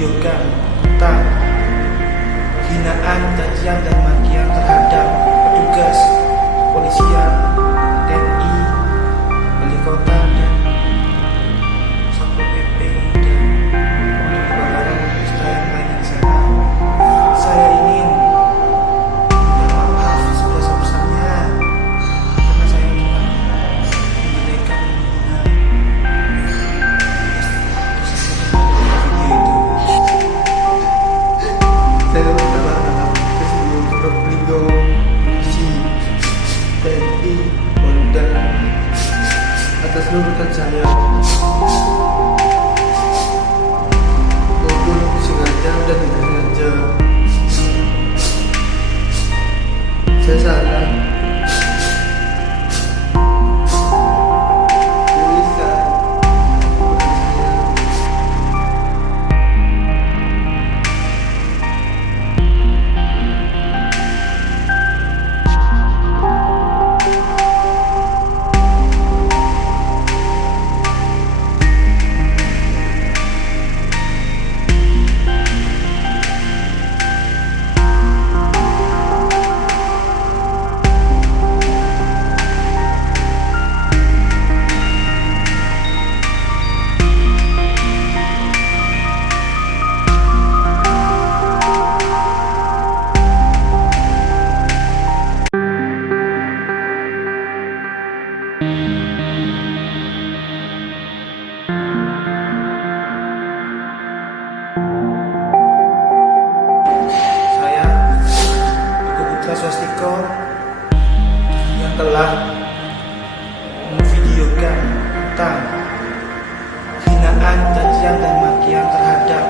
memvideokan tentang hinaan, cacian dan makian terhadap petugas kepolisian, TNI, wali kota dan Satpol PP dan Pemadam Kebakaran serta yang lain di sana. Saya ingin minta maaf sebesar-besarnya karena saya telah menjadikan saya minta maaf ke seluruh beliau polisi, TNI, Polda atas nurutan saya maupun sengaja dan tidak sengaja. Saya salah. Tulisan Swastiko yang telah memvideokan tentang hinaan, cacian dan makian terhadap